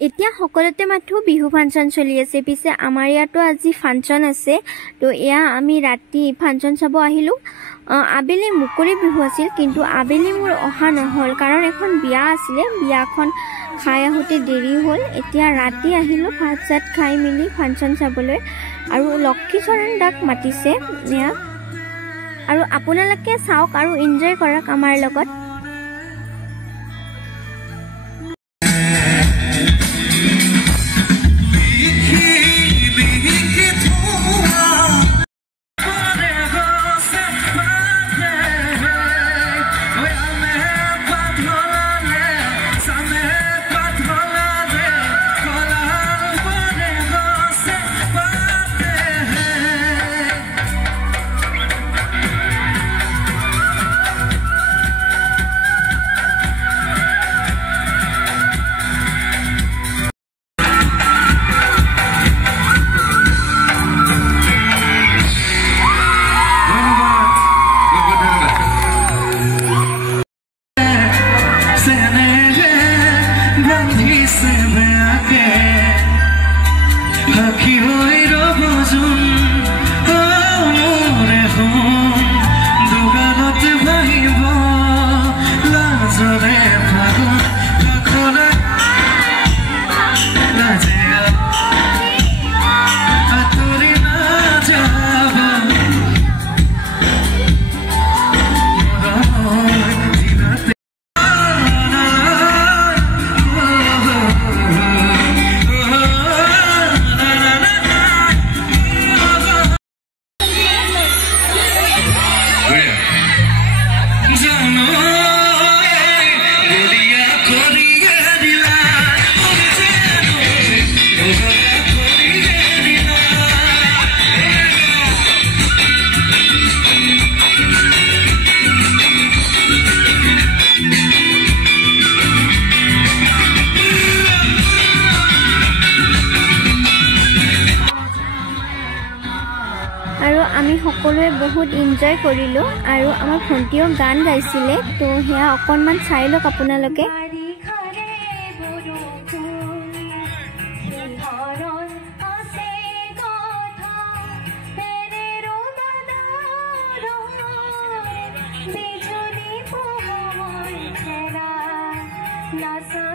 এতিয়া সকলোতে মাথো বিহু ফাংচন চলি আছে পিছে আমাৰ ইয়াতো আজি ফাংচন আছে তো এয়া আমি ৰাতি ফাংচন চাব আহিলো আবেলি মুকলি বিহু আছিল কিন্তু আবেলি মোৰ অহা নহল কাৰণ এখন বিয়া আছিল বিয়াখন খাই আহোতে দেৰি হ'ল এতিয়া ৰাতি আহিলো ভাত চাত খাই মিলি ফাংচন চাবলৈ আৰু লক্ষীচৰণ দাক মাতিছে এয়া আৰু আপোনালোকে চাওক আৰু এনজয় কৰক আমাৰ লগত আমি সকলোৱে বহুত এনজয় কৰিলো আৰু আমাৰ ভণ্টিও গান গাইছিলে তো হেয়া অকনমান চাই লওক আপোনালোকে Nasa